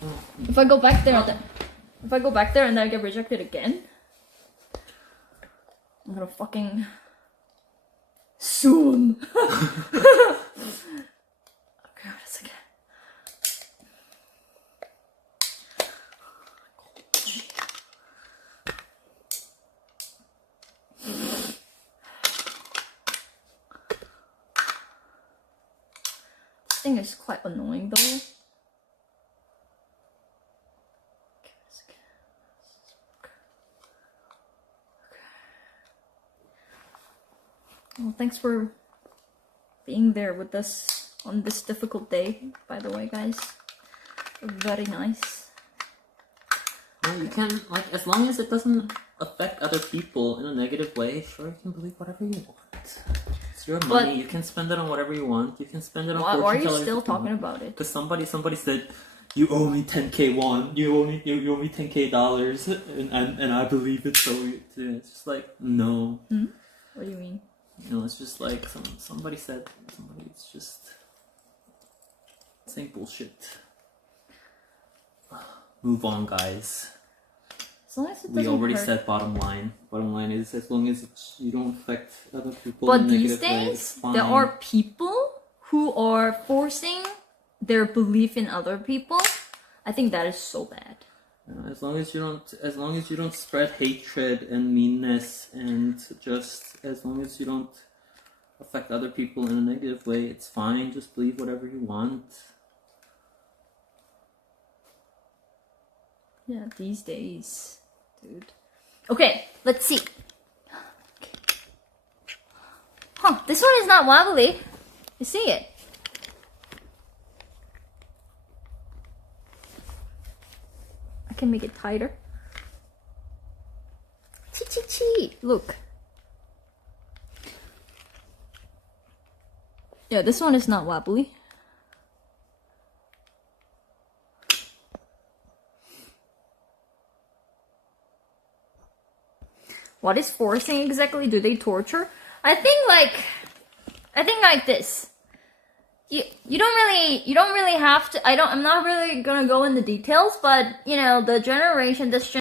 If I go back there, and then I get rejected again, I'm gonna fucking sue him. Okay, that's again. This thing is quite annoying though. Well, thanks for being there with us on this difficult day, by the way, guys. Very nice. Well, you can, like, as long as it doesn't affect other people in a negative way, sure, you can believe whatever you want. It's your money, you can spend it on whatever you want, you can spend it on why are you still talking about it? Because somebody said, you owe me 10k won, you owe me 10k dollars, and I believe it, so it's just like, no. What do you mean? You know, it's just like somebody's just saying bullshit. Move on, guys. As long as it We doesn't already hurt. said bottom line. Bottom line is as long as you don't affect other people. But in a these negative way, days, it's fine. there are people who are forcing their belief in other people. I think that is so bad. As long as you don't spread hatred and meanness, and just as long as you don't affect other people in a negative way, it's fine. Just believe whatever you want. Yeah, these days, dude. Okay, let's see. Huh, this one is not wobbly. You see it? I can make it tighter. Chi. Look. Yeah, this one is not wobbly. What is forcing exactly? Do they torture? I think like this. You don't really have to. I'm not really gonna go into details, but you know, this generation